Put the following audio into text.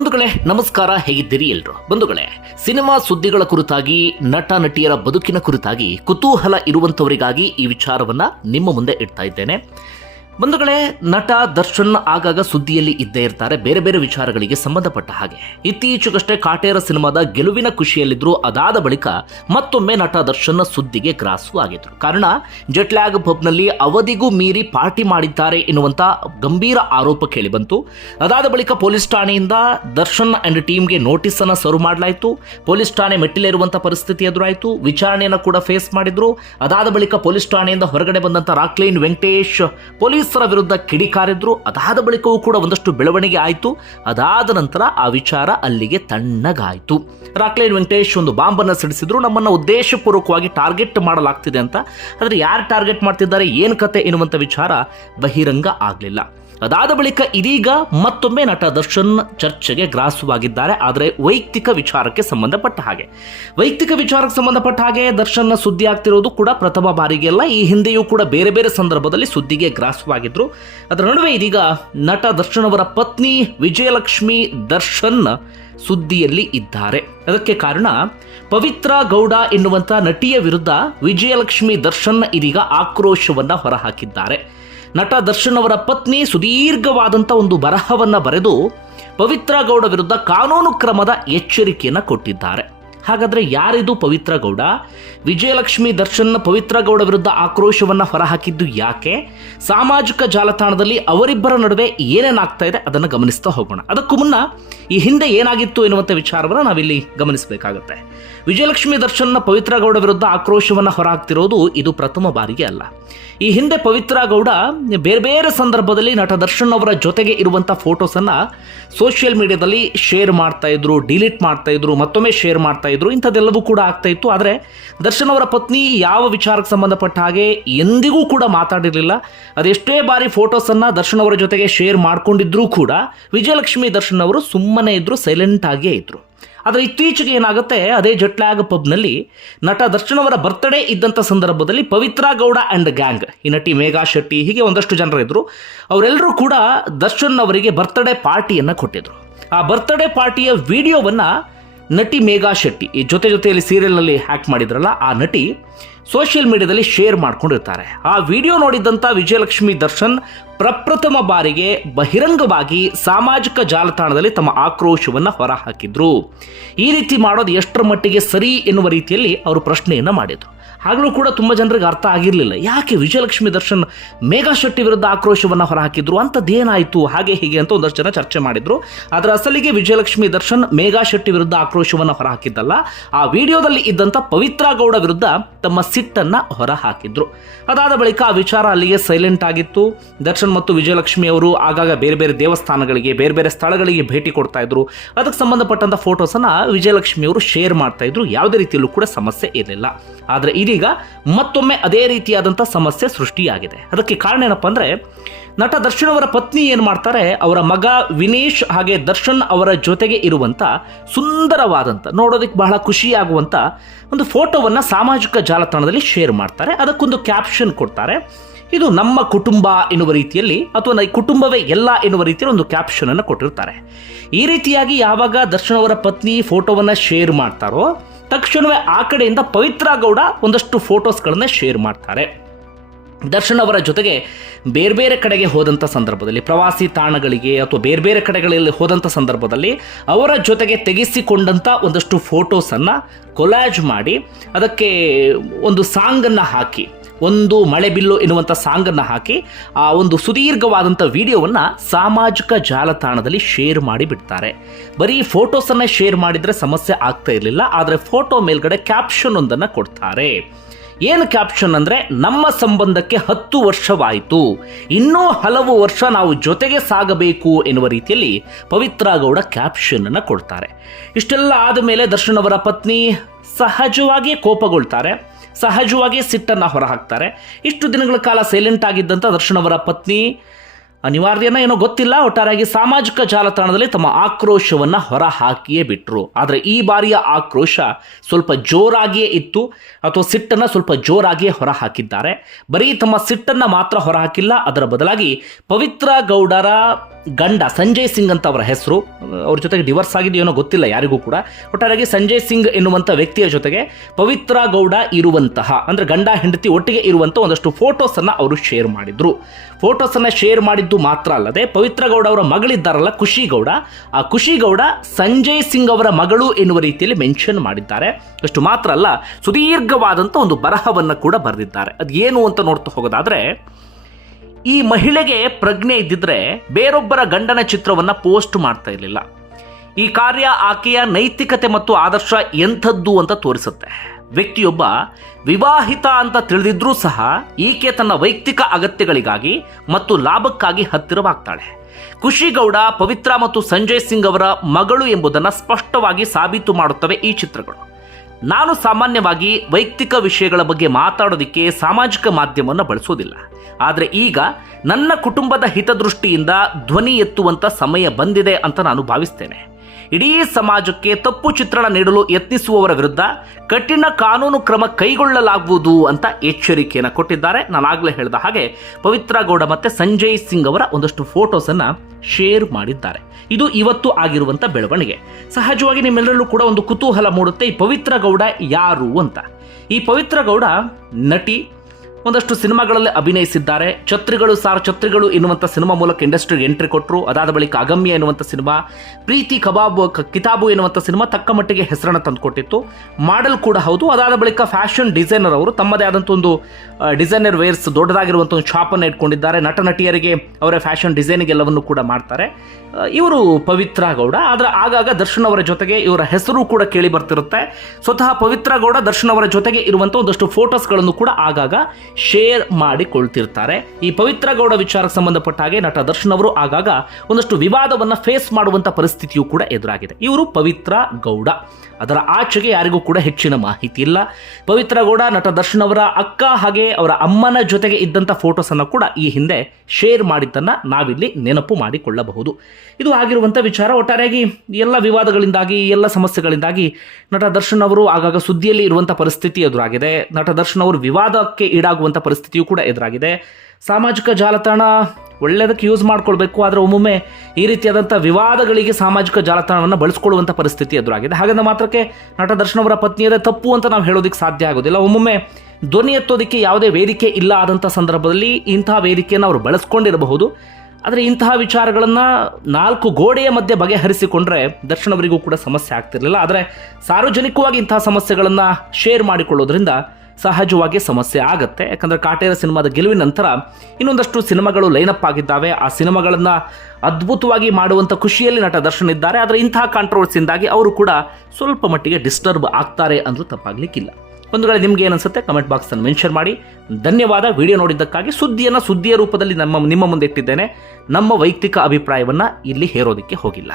ಬಂಧುಗಳೇ, ನಮಸ್ಕಾರ, ಹೇಗಿದ್ದೀರಿ ಎಲ್ರು? ಬಂಧುಗಳೇ, ಸಿನಿಮಾ ಸುದ್ದಿಗಳ ಕುರಿತಾಗಿ, ನಟ, ನಟಿಯರ ಬದುಕಿನ ಕುರಿತಾಗಿ, ಕುತೂಹಲ ಇರುವಂತವರಿಗಾಗಿ ಈ ವಿಚಾರವನ್ನ ನಿಮ್ಮ ಮುಂದೆ ಇಡ್ತಾ ಇದ್ದೇನೆ. ಬಂಧುಗಳೇ, ನಟ, ದರ್ಶನ್ ಆಗಾಗ ಸುದ್ದಿಯಲ್ಲಿ ಇದ್ದೇ ಇರ್ತಾರೆ. ಬೇರೆ ಬೇರೆ ವಿಚಾರಗಳಿಗೆ ಸಂಬಂಧಪಟ್ಟ ಹಾಗೆ. ಇತ್ತೀಚೆಗಷ್ಟೇ ಕಾಟೇರ ಸಿನಿಮಾದ ಗೆಲುವಿನ ಖುಷಿಯಲ್ಲಿದ್ರು ಅದಾದ ಬಳಿಕ ಮತ್ತೊಮ್ಮೆ ನಟ, ದರ್ಶನ್ ಸುದ್ದಿಗೆ ಗ್ರಾಸು ಆಗಿದ್ರು. ಕಾರಣ ಜೆಟ್ಲ್ಯಾಗ್ ಪಬ್ನಲ್ಲಿ ಅವಧಿಗೂ ಮೀರಿ ಪಾರ್ಟಿ ಮಾಡಿದ್ದಾರೆ ಎನ್ನುವಂತ ಗಂಭೀರ ಆರೋಪ ಕೇಳಿಬಂತು. ಅದಾದ ಬಳಿಕ ಪೊಲೀಸ್ ಠಾಣೆಯಿಂದ ದರ್ಶನ್ ಅಂಡ್ ಟೀಮ್ಗೆ ನೋಟಿಸ್ ಅನ್ನ ಸರ್ವ್ ಮಾಡಲಾಯಿತು. ಪೊಲೀಸ್ ಠಾಣೆ ಮೆಟ್ಟಿಲೇರುವಂತ ಪರಿಸ್ಥಿತಿ ಎದುರಾಯಿತು. ವಿಚಾರಣೆಯನ್ನು ಕೂಡ ಫೇಸ್ ಮಾಡಿದ್ರು. ಅದಾದ ಬಳಿಕ ಪೊಲೀಸ್ ಠಾಣೆಯಿಂದ ಹೊರಗಡೆ ಬಂದಂತ ರಾಕ್ಲೈನ್ ವೆಂಕಟೇಶ್ ಪೊಲೀಸರ ವಿರುದ್ಧ ಕಿಡಿಕಾರಿದ್ರು ಅದಾದ ಬಳಿಕವೂ ಕೂಡ ಒಂದಷ್ಟು ಬೆಳವಣಿಗೆ ಆಯಿತು. ಅದಾದ ನಂತರ ಆ ವಿಚಾರ ಅಲ್ಲಿಗೆ ತಣ್ಣಗಾಯಿತು. ರಾಕ್ಲೈನ್ ವೆಂಕಟೇಶ್ ಒಂದು ಬಾಂಬನ್ನು ಸಿಡಿಸಿದ್ರು. ನಮ್ಮನ್ನು ಉದ್ದೇಶಪೂರ್ವಕವಾಗಿ ಟಾರ್ಗೆಟ್ ಮಾಡಲಾಗ್ತಿದೆ ಅಂತ. ಆದರೆ ಯಾರು ಟಾರ್ಗೆಟ್ ಮಾಡ್ತಿದ್ದಾರೆ, ಏನು ಕತೆ ಎನ್ನುವಂಥ ವಿಚಾರ ಬಹಿರಂಗ ಆಗಲಿಲ್ಲ. ಅದಾದ ಬಳಿಕ ಇದೀಗ ಮತ್ತೊಮ್ಮೆ ನಟ ದರ್ಶನ್ ಚರ್ಚೆಗೆ ಗ್ರಾಸವಾಗಿದ್ದಾರೆ. ಆದರೆ ವೈಯಕ್ತಿಕ ವಿಚಾರಕ್ಕೆ ಸಂಬಂಧಪಟ್ಟ ಹಾಗೆ. ವೈಯಕ್ತಿಕ ವಿಚಾರಕ್ಕೆ ಸಂಬಂಧಪಟ್ಟ ಹಾಗೆ ದರ್ಶನ್ನ ಸುದ್ದಿ ಆಗ್ತಿರೋದು ಕೂಡ ಪ್ರಥಮ ಬಾರಿಗೆ ಅಲ್ಲ. ಈ ಹಿಂದೆಯೂ ಕೂಡ ಬೇರೆ ಬೇರೆ ಸಂದರ್ಭದಲ್ಲಿ ಸುದ್ದಿಗೆ ಗ್ರಾಸವಾಗಿದ್ರು. ಅದರ ನಡುವೆ ಇದೀಗ ನಟ ದರ್ಶನ್ ಅವರ ಪತ್ನಿ ವಿಜಯಲಕ್ಷ್ಮಿ ದರ್ಶನ್ ಸುದ್ದಿಯಲ್ಲಿ ಇದ್ದಾರೆ. ಅದಕ್ಕೆ ಕಾರಣ ಪವಿತ್ರ ಗೌಡ ಎನ್ನುವಂಥ ನಟಿಯ ವಿರುದ್ಧ ವಿಜಯಲಕ್ಷ್ಮಿ ದರ್ಶನ್ ಇದೀಗ ಆಕ್ರೋಶವನ್ನು ಹೊರಹಾಕಿದ್ದಾರೆ. ನಟ ದರ್ಶನ್ ಅವರ ಪತ್ನಿ ಸುದೀರ್ಘವಾದಂಥ ಒಂದು ಬರಹವನ್ನು ಬರೆದು ಪವಿತ್ರ ಗೌಡ ವಿರುದ್ಧ ಕಾನೂನು ಕ್ರಮದ ಎಚ್ಚರಿಕೆಯನ್ನು ಕೊಟ್ಟಿದ್ದಾರೆ. ಹಾಗಾದ್ರೆ ಯಾರಿದು ಪವಿತ್ರ ಗೌಡ ವಿಜಯಲಕ್ಷ್ಮಿ ದರ್ಶನ್ ಪವಿತ್ರ ಗೌಡ ವಿರುದ್ಧ ಆಕ್ರೋಶವನ್ನ ಹೊರಹಾಕಿದ್ದು ಯಾಕೆ? ಸಾಮಾಜಿಕ ಜಾಲತಾಣದಲ್ಲಿ ಅವರಿಬ್ಬರ ನಡುವೆ ಏನೇನಾಗ್ತಾ ಇದೆ ಅದನ್ನು ಗಮನಿಸ್ತಾ ಹೋಗೋಣ. ಅದಕ್ಕೂ ಮುನ್ನ ಈ ಹಿಂದೆ ಏನಾಗಿತ್ತು ಎನ್ನುವಂಥ ವಿಚಾರವನ್ನು ನಾವಿಲ್ಲಿ ಗಮನಿಸಬೇಕಾಗುತ್ತೆ. ವಿಜಯಲಕ್ಷ್ಮಿ ದರ್ಶನ್ನ ಪವಿತ್ರ ಗೌಡ ವಿರುದ್ಧ ಆಕ್ರೋಶವನ್ನು ಹೊರಹಾಕ್ತಿರೋದು ಇದು ಪ್ರಥಮ ಬಾರಿಗೆ ಅಲ್ಲ. ಈ ಹಿಂದೆ ಪವಿತ್ರ ಗೌಡ ಬೇರೆ ಬೇರೆ ಸಂದರ್ಭದಲ್ಲಿ ನಟ ದರ್ಶನ್ ಅವರ ಜೊತೆಗೆ ಇರುವಂಥ ಫೋಟೋಸನ್ನು ಸೋಷಿಯಲ್ ಮೀಡಿಯಾದಲ್ಲಿ ಶೇರ್ ಮಾಡ್ತಾ ಇದ್ರು, ಡಿಲೀಟ್ ಮಾಡ್ತಾ ಇದ್ರು, ಮತ್ತೊಮ್ಮೆ ಶೇರ್ ಮಾಡ್ತಾ ಇದ್ರು, ಇಂಥದ್ದೆಲ್ಲವೂ ಕೂಡ ಆಗ್ತಾ ಇತ್ತು. ಆದರೆ ದರ್ಶನ್ ಅವರ ಪತ್ನಿ ಯಾವ ವಿಚಾರಕ್ಕೆ ಸಂಬಂಧಪಟ್ಟ ಹಾಗೆ ಎಂದಿಗೂ ಕೂಡ ಮಾತಾಡಿರಲಿಲ್ಲ. ಅದೆಷ್ಟೇ ಬಾರಿ ಫೋಟೋಸನ್ನ ದರ್ಶನ್ ಅವರ ಜೊತೆಗೆ ಶೇರ್ ಮಾಡ್ಕೊಂಡಿದ್ರೂ ಕೂಡ ವಿಜಯಲಕ್ಷ್ಮಿ ದರ್ಶನ್ ಅವರು ಸುಮ್ಮನೆ ಇದ್ರು ಸೈಲೆಂಟ್ ಆಗೇ ಇದ್ರು. ಆದರೆ ಇತ್ತೀಚೆಗೆ ಏನಾಗುತ್ತೆ, ಅದೇ ಜಟ್ಲ್ಯಾಗ್ ಪಬ್ನಲ್ಲಿ ನಟ ದರ್ಶನ್ ಅವರ ಬರ್ತ್ಡೇ ಇದ್ದಂಥ ಸಂದರ್ಭದಲ್ಲಿ ಪವಿತ್ರ ಗೌಡ ಆ್ಯಂಡ್ ಗ್ಯಾಂಗ್ ಈ ನಟಿ ಮೇಘಾ ಶೆಟ್ಟಿ ಹೀಗೆ ಒಂದಷ್ಟು ಜನರು ಇದ್ದರು ಅವರೆಲ್ಲರೂ ಕೂಡ ದರ್ಶನ್ ಅವರಿಗೆ ಬರ್ತ್ಡೇ ಪಾರ್ಟಿಯನ್ನು ಕೊಟ್ಟಿದ್ರು. ಆ ಬರ್ತ್ಡೇ ಪಾರ್ಟಿಯ ವಿಡಿಯೋವನ್ನು ನಟಿ ಮೇಘಾ ಶೆಟ್ಟಿ. ಈ ಜೊತೆ ಜೊತೆಯಲ್ಲಿ ಸೀರಿಯಲ್ನಲ್ಲಿ ಹ್ಯಾಕ್ ಮಾಡಿದ್ರಲ್ಲ ಆ ನಟಿ ಸೋಷಿಯಲ್ ಮೀಡಿಯಾದಲ್ಲಿ ಶೇರ್ ಮಾಡ್ಕೊಂಡಿರ್ತಾರೆ. ಆ ವಿಡಿಯೋ ನೋಡಿದ್ದಂಥ ವಿಜಯಲಕ್ಷ್ಮಿ ದರ್ಶನ್ ಪ್ರಪ್ರಥಮ ಬಾರಿಗೆ ಬಹಿರಂಗವಾಗಿ ಸಾಮಾಜಿಕ ಜಾಲತಾಣದಲ್ಲಿ ತಮ್ಮ ಆಕ್ರೋಶವನ್ನು ಹೊರಹಾಕಿದ್ರು. ಈ ರೀತಿ ಮಾಡೋದು ಎಷ್ಟರ ಮಟ್ಟಿಗೆ ಸರಿ ಎನ್ನುವ ರೀತಿಯಲ್ಲಿ ಅವರು ಪ್ರಶ್ನೆಯನ್ನು ಮಾಡಿದರು. ಆಗಲೂ ಕೂಡ ತುಂಬ ಜನರಿಗೆ ಅರ್ಥ ಆಗಿರಲಿಲ್ಲ. ಯಾಕೆ ವಿಜಯಲಕ್ಷ್ಮಿ ದರ್ಶನ್ ಮೇಘಾ ಶೆಟ್ಟಿ ವಿರುದ್ಧ ಆಕ್ರೋಶವನ್ನು ಹೊರಹಾಕಿದ್ರು? ಅಂಥದ್ದೇನಾಯಿತು? ಹಾಗೆ ಹೀಗೆ ಅಂತ ಒಂದಷ್ಟು ಜನ ಚರ್ಚೆ ಮಾಡಿದ್ರು. ಅದರ ಅಸಲಿಗೆ ವಿಜಯಲಕ್ಷ್ಮಿ ದರ್ಶನ್ ಮೇಘಾ ಶೆಟ್ಟಿ ವಿರುದ್ಧ ಆಕ್ರೋಶವನ್ನು ಹೊರಹಾಕಿದ್ದಲ್ಲ. ಆ ವಿಡಿಯೋದಲ್ಲಿ ಇದ್ದಂಥ ಪವಿತ್ರ ಗೌಡ ವಿರುದ್ಧ ತಮ್ಮ ಸಿಟ್ಟನ್ನು ಹೊರಹಾಕಿದ್ರು. ಅದಾದ ಬಳಿಕ ಆ ವಿಚಾರ ಅಲ್ಲಿಗೆ ಸೈಲೆಂಟ್ ಆಗಿತ್ತು. ದರ್ಶನ್ ಮತ್ತು ವಿಜಯಲಕ್ಷ್ಮಿ ಅವರು ಆಗಾಗ ಬೇರೆ ಬೇರೆ ದೇವಸ್ಥಾನಗಳಿಗೆ, ಬೇರೆ ಬೇರೆ ಸ್ಥಳಗಳಿಗೆ ಭೇಟಿ ಕೊಡ್ತಾ ಇದ್ರು. ಅದಕ್ಕೆ ಸಂಬಂಧಪಟ್ಟಂತ ಫೋಟೋಸನ್ನು ವಿಜಯಲಕ್ಷ್ಮಿ ಅವರು ಶೇರ್ ಮಾಡ್ತಾ ಇದ್ರು. ಯಾವುದೇ ರೀತಿಯಲ್ಲೂ ಕೂಡ ಸಮಸ್ಯೆ ಇರಲಿಲ್ಲ ಆದರೆ ಇದೀಗ ಮತ್ತೊಮ್ಮೆ ಅದೇ ರೀತಿಯಾದಂಥ ಸಮಸ್ಯೆ ಸೃಷ್ಟಿಯಾಗಿದೆ. ಅದಕ್ಕೆ ಕಾರಣ ಏನಪ್ಪ ಅಂದರೆ, ನಟ ದರ್ಶನ್ ಅವರ ಪತ್ನಿ ಏನು ಮಾಡ್ತಾರೆ, ಅವರ ಮಗ ವಿನೇಶ್ ಹಾಗೆ ದರ್ಶನ್ ಅವರ ಜೊತೆಗೆ ಇರುವಂತ ಸುಂದರವಾದಂಥ ನೋಡೋದಕ್ಕೆ ಬಹಳ ಖುಷಿಯಾಗುವಂಥ ಒಂದು ಫೋಟೋವನ್ನು ಸಾಮಾಜಿಕ ಜಾಲತಾಣದಲ್ಲಿ ಶೇರ್ ಮಾಡ್ತಾರೆ. ಅದಕ್ಕೊಂದು ಕ್ಯಾಪ್ಷನ್ ಕೊಡ್ತಾರೆ. ಇದು ನಮ್ಮ ಕುಟುಂಬ ಎನ್ನುವ ರೀತಿಯಲ್ಲಿ ಅಥವಾ ಈ ಕುಟುಂಬವೇ ಎಲ್ಲ ಎನ್ನುವ ರೀತಿಯಲ್ಲಿ ಒಂದು ಕ್ಯಾಪ್ಷನ್ ಅನ್ನು ಕೊಟ್ಟಿರ್ತಾರೆ. ಈ ರೀತಿಯಾಗಿ ಯಾವಾಗ ದರ್ಶನ್ ಅವರ ಪತ್ನಿ ಫೋಟೋವನ್ನು ಶೇರ್ ಮಾಡ್ತಾರೋ, ತಕ್ಷಣವೇ ಆ ಕಡೆಯಿಂದ ಪವಿತ್ರ ಗೌಡ ಒಂದಷ್ಟು ಫೋಟೋಸ್ಗಳನ್ನ ಶೇರ್ ಮಾಡ್ತಾರೆ. ದರ್ಶನ್ ಅವರ ಜೊತೆಗೆ ಬೇರೆ ಬೇರೆ ಕಡೆಗೆ ಹೋದಂಥ ಸಂದರ್ಭದಲ್ಲಿ, ಪ್ರವಾಸಿ ತಾಣಗಳಿಗೆ ಅಥವಾ ಬೇರೆ ಬೇರೆ ಕಡೆಗಳಲ್ಲಿ ಹೋದಂಥ ಸಂದರ್ಭದಲ್ಲಿ ಅವರ ಜೊತೆಗೆ ತೆಗೆಸಿಕೊಂಡಂಥ ಒಂದಷ್ಟು ಫೋಟೋಸನ್ನು ಕೊಲಾಜ್ ಮಾಡಿ, ಅದಕ್ಕೆ ಒಂದು ಸಾಂಗನ್ನು ಹಾಕಿ, ಒಂದು ಮಳೆ ಬಿಲ್ಲು ಎನ್ನುವಂಥ ಸಾಂಗನ್ನು ಹಾಕಿ, ಆ ಒಂದು ಸುದೀರ್ಘವಾದಂಥ ವಿಡಿಯೋವನ್ನು ಸಾಮಾಜಿಕ ಜಾಲತಾಣದಲ್ಲಿ ಶೇರ್ ಮಾಡಿ ಬಿಡ್ತಾರೆ. ಬರೀ ಫೋಟೋಸನ್ನು ಶೇರ್ ಮಾಡಿದರೆ ಸಮಸ್ಯೆ ಆಗ್ತಾ ಇರಲಿಲ್ಲ, ಆದರೆ ಫೋಟೋ ಮೇಲ್ಗಡೆ ಕ್ಯಾಪ್ಷನ್ ಒಂದನ್ನು ಕೊಡ್ತಾರೆ. ಏನು ಕ್ಯಾಪ್ಷನ್ ಅಂದರೆ, ನಮ್ಮ ಸಂಬಂಧಕ್ಕೆ ಹತ್ತು ವರ್ಷವಾಯಿತು. ಇನ್ನೂ ಹಲವು ವರ್ಷ ನಾವು ಜೊತೆಗೆ ಸಾಗಬೇಕು ಎನ್ನುವ ರೀತಿಯಲ್ಲಿ ಪವಿತ್ರ ಗೌಡ ಕ್ಯಾಪ್ಷನನ್ನು ಕೊಡ್ತಾರೆ. ಇಷ್ಟೆಲ್ಲ ಆದ ಮೇಲೆ ದರ್ಶನ್ ಅವರ ಪತ್ನಿ ಸಹಜವಾಗಿ ಕೋಪಗೊಳ್ತಾರೆ. ಸಹಜವಾಗಿ ಸಿಟ್ಟನ್ನು ಹೊರಹಾಕ್ತಾರೆ. ಇಷ್ಟು ದಿನಗಳ ಕಾಲ ಸೈಲೆಂಟ್ ಆಗಿದ್ದಂಥ ದರ್ಶನ್ ಅವರ ಪತ್ನಿ ಅನಿವಾರ್ಯನ ಏನೋ ಗೊತ್ತಿಲ್ಲ, ಒಟ್ಟಾರೆಯಾಗಿ ಸಾಮಾಜಿಕ ಜಾಲತಾಣದಲ್ಲಿ ತಮ್ಮ ಆಕ್ರೋಶವನ್ನು ಹೊರ ಹಾಕಿಯೇ ಬಿಟ್ಟರು ಆದರೆ ಈ ಬಾರಿಯ ಆಕ್ರೋಶ ಸ್ವಲ್ಪ ಜೋರಾಗಿಯೇ ಇತ್ತು, ಅಥವಾ ಸಿಟ್ಟನ್ನು ಸ್ವಲ್ಪ ಜೋರಾಗಿಯೇ ಹೊರ ಹಾಕಿದ್ದಾರೆ ಬರೀ ತಮ್ಮ ಸಿಟ್ಟನ್ನು ಮಾತ್ರ ಹೊರ ಹಾಕಿಲ್ಲ ಅದರ ಬದಲಾಗಿ ಪವಿತ್ರ ಗೌಡರ ಗಂಡ ಸಂಜಯ್ ಸಿಂಗ್ ಅಂತ ಅವರ ಹೆಸರು. ಅವ್ರ ಜೊತೆಗೆ ಡಿವರ್ಸ್ ಆಗಿದೆಯೇನೋ ಗೊತ್ತಿಲ್ಲ, ಯಾರಿಗೂ ಕೂಡ. ಒಟ್ಟಾರಾಗಿ ಸಂಜಯ್ ಸಿಂಗ್ ಎನ್ನುವಂಥ ವ್ಯಕ್ತಿಯ ಜೊತೆಗೆ ಪವಿತ್ರ ಗೌಡ ಇರುವಂತಹ, ಅಂದರೆ ಗಂಡ ಹೆಂಡತಿ ಒಟ್ಟಿಗೆ ಇರುವಂಥ ಒಂದಷ್ಟು ಫೋಟೋಸನ್ನು ಅವರು ಶೇರ್ ಮಾಡಿದ್ರು. ಫೋಟೋಸನ್ನು ಶೇರ್ ಮಾಡಿದ್ದು ಮಾತ್ರ ಅಲ್ಲದೆ, ಪವಿತ್ರ ಗೌಡ ಅವರ ಮಗಳಿದ್ದಾರಲ್ಲ ಖುಷಿ ಗೌಡ, ಆ ಖುಷಿ ಗೌಡ ಸಂಜಯ್ ಸಿಂಗ್ ಅವರ ಮಗಳು ಎನ್ನುವ ರೀತಿಯಲ್ಲಿ ಮೆನ್ಷನ್ ಮಾಡಿದ್ದಾರೆ. ಅಷ್ಟು ಮಾತ್ರ ಅಲ್ಲ ಸುದೀರ್ಘವಾದಂಥ ಒಂದು ಬರಹವನ್ನು ಕೂಡ ಬರೆದಿದ್ದಾರೆ. ಅದು ಏನು ಅಂತ ನೋಡ್ತಾ ಹೋಗೋದಾದ್ರೆ ಈ ಮಹಿಳೆಗೆ ಪ್ರಜ್ಞೆ ಇದ್ದಿದ್ರೆ ಬೇರೊಬ್ಬರ ಗಂಡನ ಚಿತ್ರವನ್ನ ಪೋಸ್ಟ್ ಮಾಡ್ತಾ ಇರಲಿಲ್ಲ. ಈ ಕಾರ್ಯ ಆಕೆಯ ನೈತಿಕತೆ ಮತ್ತು ಆದರ್ಶ ಎಂಥದ್ದು ಅಂತ ತೋರಿಸುತ್ತೆ. ವ್ಯಕ್ತಿಯೊಬ್ಬ ವಿವಾಹಿತ ಅಂತ ತಿಳಿದಿದ್ರೂ ಸಹ ಈಕೆ ತನ್ನ ವೈಯಕ್ತಿಕ ಅಗತ್ಯಗಳಿಗಾಗಿ ಮತ್ತು ಲಾಭಕ್ಕಾಗಿ ಹತ್ತಿರವಾಗ್ತಾಳೆ. ಖುಷಿಗೌಡ, ಪವಿತ್ರ ಮತ್ತು ಸಂಜಯ್ ಸಿಂಗ್ ಅವರ ಮಗಳು ಎಂಬುದನ್ನು ಸ್ಪಷ್ಟವಾಗಿ ಸಾಬೀತು ಮಾಡುತ್ತವೆ ಈ ಚಿತ್ರಗಳು. ನಾನು ಸಾಮಾನ್ಯವಾಗಿ ವೈಯಕ್ತಿಕ ವಿಷಯಗಳ ಬಗ್ಗೆ ಮಾತಾಡೋದಕ್ಕೆ ಸಾಮಾಜಿಕ ಮಾಧ್ಯಮವನ್ನು ಬಳಸೋದಿಲ್ಲ. ಆದರೆ ಈಗ ನನ್ನ ಕುಟುಂಬದ ಹಿತದೃಷ್ಟಿಯಿಂದ ಧ್ವನಿ ಎತ್ತುವಂಥ ಸಮಯ ಬಂದಿದೆ ಅಂತ ನಾನು ಭಾವಿಸ್ತೇನೆ. ಇಡೀ ಸಮಾಜಕ್ಕೆ ತಪ್ಪು ಚಿತ್ರಣ ನೀಡಲು ಯತ್ನಿಸುವವರ ವಿರುದ್ಧ ಕಠಿಣ ಕಾನೂನು ಕ್ರಮ ಕೈಗೊಳ್ಳಲಾಗುವುದು ಅಂತ ಎಚ್ಚರಿಕೆಯನ್ನು ಕೊಟ್ಟಿದ್ದಾರೆ. ನಾನು ಆಗಲೇ ಹೇಳಿದ ಹಾಗೆ ಪವಿತ್ರ ಗೌಡ ಮತ್ತು ಸಂಜಯ್ ಸಿಂಗ್ ಅವರ ಒಂದಷ್ಟು ಫೋಟೋಸನ್ನು ಶೇರ್ ಮಾಡಿದ್ದಾರೆ. ಇದು ಇವತ್ತು ಆಗಿರುವಂಥ ಬೆಳವಣಿಗೆ. ಸಹಜವಾಗಿ ನಿಮ್ಮೆಲ್ಲರಲ್ಲೂ ಕೂಡ ಒಂದು ಕುತೂಹಲ ಮೂಡುತ್ತೆ ಈ ಪವಿತ್ರ ಗೌಡ ಯಾರು ಅಂತ. ಈ ಪವಿತ್ರ ಗೌಡ ನಟಿ ಒಂದಷ್ಟು ಸಿನಿಮಾಗಳಲ್ಲಿ ಅಭಿನಯಿಸಿದ್ದಾರೆ. ಛತ್ರಿಗಳು ಸಾರ್ ಛತ್ರಿಗಳು ಎನ್ನುವಂಥ ಸಿನಿಮಾ ಮೂಲಕ ಇಂಡಸ್ಟ್ರಿಗೆ ಎಂಟ್ರಿ ಕೊಟ್ಟರು ಅದಾದ ಬಳಿಕ ಅಗಮ್ಯ ಎನ್ನುವಂಥ ಸಿನಿಮಾ, ಪ್ರೀತಿ ಕಬಾಬ್ ಕಿತಾಬು ಎನ್ನುವಂಥ ಸಿನಿಮಾ ತಕ್ಕ ಮಟ್ಟಿಗೆ ಹೆಸರನ್ನು ತಂದುಕೊಟ್ಟಿತ್ತು. ಮಾಡೆಲ್ ಕೂಡ ಹೌದು. ಅದಾದ ಬಳಿಕ ಫ್ಯಾಷನ್ ಡಿಸೈನರ್ ಅವರು ತಮ್ಮದೇ ಆದಂಥ ಒಂದು ಡಿಸೈನರ್ ವೇರ್ಸ್ ದೊಡ್ಡದಾಗಿರುವಂಥ ಒಂದು ಶಾಪನ್ನು ಇಟ್ಕೊಂಡಿದ್ದಾರೆ. ನಟ ನಟಿಯರಿಗೆ ಅವರ ಫ್ಯಾಷನ್ ಡಿಸೈನಿಂಗ್ ಎಲ್ಲವನ್ನು ಕೂಡ ಮಾಡ್ತಾರೆ. ಇವರು ಪವಿತ್ರ ಗೌಡ, ಆದರೆ ಆಗಾಗ ದರ್ಶನ್ ಅವರ ಜೊತೆಗೆ ಇವರ ಹೆಸರು ಕೂಡ ಕೇಳಿ ಬರ್ತಿರುತ್ತೆ. ಸ್ವತಃ ಪವಿತ್ರ ಗೌಡ, ದರ್ಶನ್ ಅವರ ಜೊತೆಗೆ ಇರುವಂಥ ಒಂದಷ್ಟು ಫೋಟೋಸ್ಗಳನ್ನು ಕೂಡ ಆಗಾಗ ಶೇರ್ ಮಾಡಿಕೊಳ್ತಿರ್ತಾರೆ. ಈ ಪವಿತ್ರ ಗೌಡ ವಿಚಾರಕ್ಕೆ ಸಂಬಂಧಪಟ್ಟ ಹಾಗೆ ನಟ ದರ್ಶನ್ ಅವರು ಆಗಾಗ ಒಂದಷ್ಟು ವಿವಾದವನ್ನು ಫೇಸ್ ಮಾಡುವಂಥ ಪರಿಸ್ಥಿತಿಯೂ ಕೂಡ ಎದುರಾಗಿದೆ. ಇವರು ಪವಿತ್ರ ಗೌಡ. ಅದರ ಆಚೆಗೆ ಯಾರಿಗೂ ಕೂಡ ಹೆಚ್ಚಿನ ಮಾಹಿತಿ ಇಲ್ಲ. ಪವಿತ್ರ ಗೌಡ, ನಟ ದರ್ಶನ್ ಅವರ ಅಕ್ಕ ಹಾಗೆ ಅವರ ಅಮ್ಮನ ಜೊತೆಗೆ ಇದ್ದಂಥ ಫೋಟೋಸನ್ನು ಕೂಡ ಈ ಹಿಂದೆ ಶೇರ್ ಮಾಡಿದ್ದನ್ನು ನಾವಿಲ್ಲಿ ನೆನಪು ಮಾಡಿಕೊಳ್ಳಬಹುದು. ಇದು ಆಗಿರುವಂಥ ವಿಚಾರ. ಒಟ್ಟಾರೆಯಾಗಿ ಎಲ್ಲ ವಿವಾದಗಳಿಂದಾಗಿ, ಎಲ್ಲ ಸಮಸ್ಯೆಗಳಿಂದಾಗಿ ನಟ ದರ್ಶನ್ ಅವರು ಆಗಾಗ ಸುದ್ದಿಯಲ್ಲಿ ಇರುವಂಥ ಪರಿಸ್ಥಿತಿ ಎದುರಾಗಿದೆ. ನಟ ದರ್ಶನ್ ಅವರು ವಿವಾದಕ್ಕೆ ಈಡಾಗುವಂಥ ಪರಿಸ್ಥಿತಿಯೂ ಕೂಡ ಎದುರಾಗಿದೆ. ಸಾಮಾಜಿಕ ಜಾಲತಾಣ ಒಳ್ಳೆಯದಕ್ಕೆ ಯೂಸ್ ಮಾಡ್ಕೊಳ್ಬೇಕು, ಆದರೆ ಒಮ್ಮೊಮ್ಮೆ ಈ ರೀತಿಯಾದಂಥ ವಿವಾದಗಳಿಗೆ ಸಾಮಾಜಿಕ ಜಾಲತಾಣವನ್ನು ಬಳಸ್ಕೊಳ್ಳುವಂಥ ಪರಿಸ್ಥಿತಿ ಎದುರಾಗಿದೆ. ಹಾಗಂದ ಮಾತ್ರಕ್ಕೆ ನಟ ದರ್ಶನ್ ಅವರ ಪತ್ನಿಯದೇ ತಪ್ಪು ಅಂತ ನಾವು ಹೇಳೋದಕ್ಕೆ ಸಾಧ್ಯ ಆಗೋದಿಲ್ಲ. ಒಮ್ಮೊಮ್ಮೆ ಧ್ವನಿ ಎತ್ತೋದಕ್ಕೆ ಯಾವುದೇ ವೇದಿಕೆ ಇಲ್ಲ ಆದಂಥ ಸಂದರ್ಭದಲ್ಲಿ ಇಂತಹ ವೇದಿಕೆಯನ್ನು ಅವರು ಬಳಸ್ಕೊಂಡಿರಬಹುದು. ಆದರೆ ಇಂತಹ ವಿಚಾರಗಳನ್ನು ನಾಲ್ಕು ಗೋಡೆಯ ಮಧ್ಯೆ ಬಗೆಹರಿಸಿಕೊಂಡ್ರೆ ದರ್ಶನವರಿಗೂ ಕೂಡ ಸಮಸ್ಯೆ ಆಗ್ತಿರಲಿಲ್ಲ. ಆದರೆ ಸಾರ್ವಜನಿಕವಾಗಿ ಇಂತಹ ಸಮಸ್ಯೆಗಳನ್ನು ಶೇರ್ ಮಾಡಿಕೊಳ್ಳೋದ್ರಿಂದ ಸಹಜವಾಗಿ ಸಮಸ್ಯೆ ಆಗುತ್ತೆ. ಯಾಕಂದರೆ ಕಾಟೇರ ಸಿನಿಮಾದ ಗೆಲುವಿನ ನಂತರ ಇನ್ನೊಂದಷ್ಟು ಸಿನಿಮಾಗಳು ಲೈನಪ್ ಆಗಿದ್ದಾವೆ. ಆ ಸಿನಿಮಾಗಳನ್ನು ಅದ್ಭುತವಾಗಿ ಮಾಡುವಂಥ ಖುಷಿಯಲ್ಲಿ ನಟ ದರ್ಶನ್ ಇದ್ದಾರೆ. ಆದರೆ ಇಂತಹ ಕಾಂಟ್ರವರ್ಸಿಯಿಂದಾಗಿ ಅವರು ಕೂಡ ಸ್ವಲ್ಪ ಮಟ್ಟಿಗೆ ಡಿಸ್ಟರ್ಬ್ ಆಗ್ತಾರೆ ಅಂದರೂ ತಪ್ಪಾಗಲಿಕ್ಕಿಲ್ಲ. ಒಂದು ವೇಳೆ ನಿಮ್ಗೆ ಏನನ್ಸುತ್ತೆ ಕಮೆಂಟ್ ಬಾಕ್ಸನ್ನು ಮೆನ್ಷನ್ ಮಾಡಿ. ಧನ್ಯವಾದ ವಿಡಿಯೋ ನೋಡಿದ್ದಕ್ಕಾಗಿ ಸುದ್ದಿಯನ್ನು ಸುದ್ದಿಯ ರೂಪದಲ್ಲಿ ನಮ್ಮ, ನಿಮ್ಮ ಮುಂದೆ ಇಟ್ಟಿದ್ದೇನೆ. ನಮ್ಮ ವೈಯಕ್ತಿಕ ಅಭಿಪ್ರಾಯವನ್ನು ಇಲ್ಲಿ ಹೇರೋದಕ್ಕೆ ಹೋಗಿಲ್ಲ.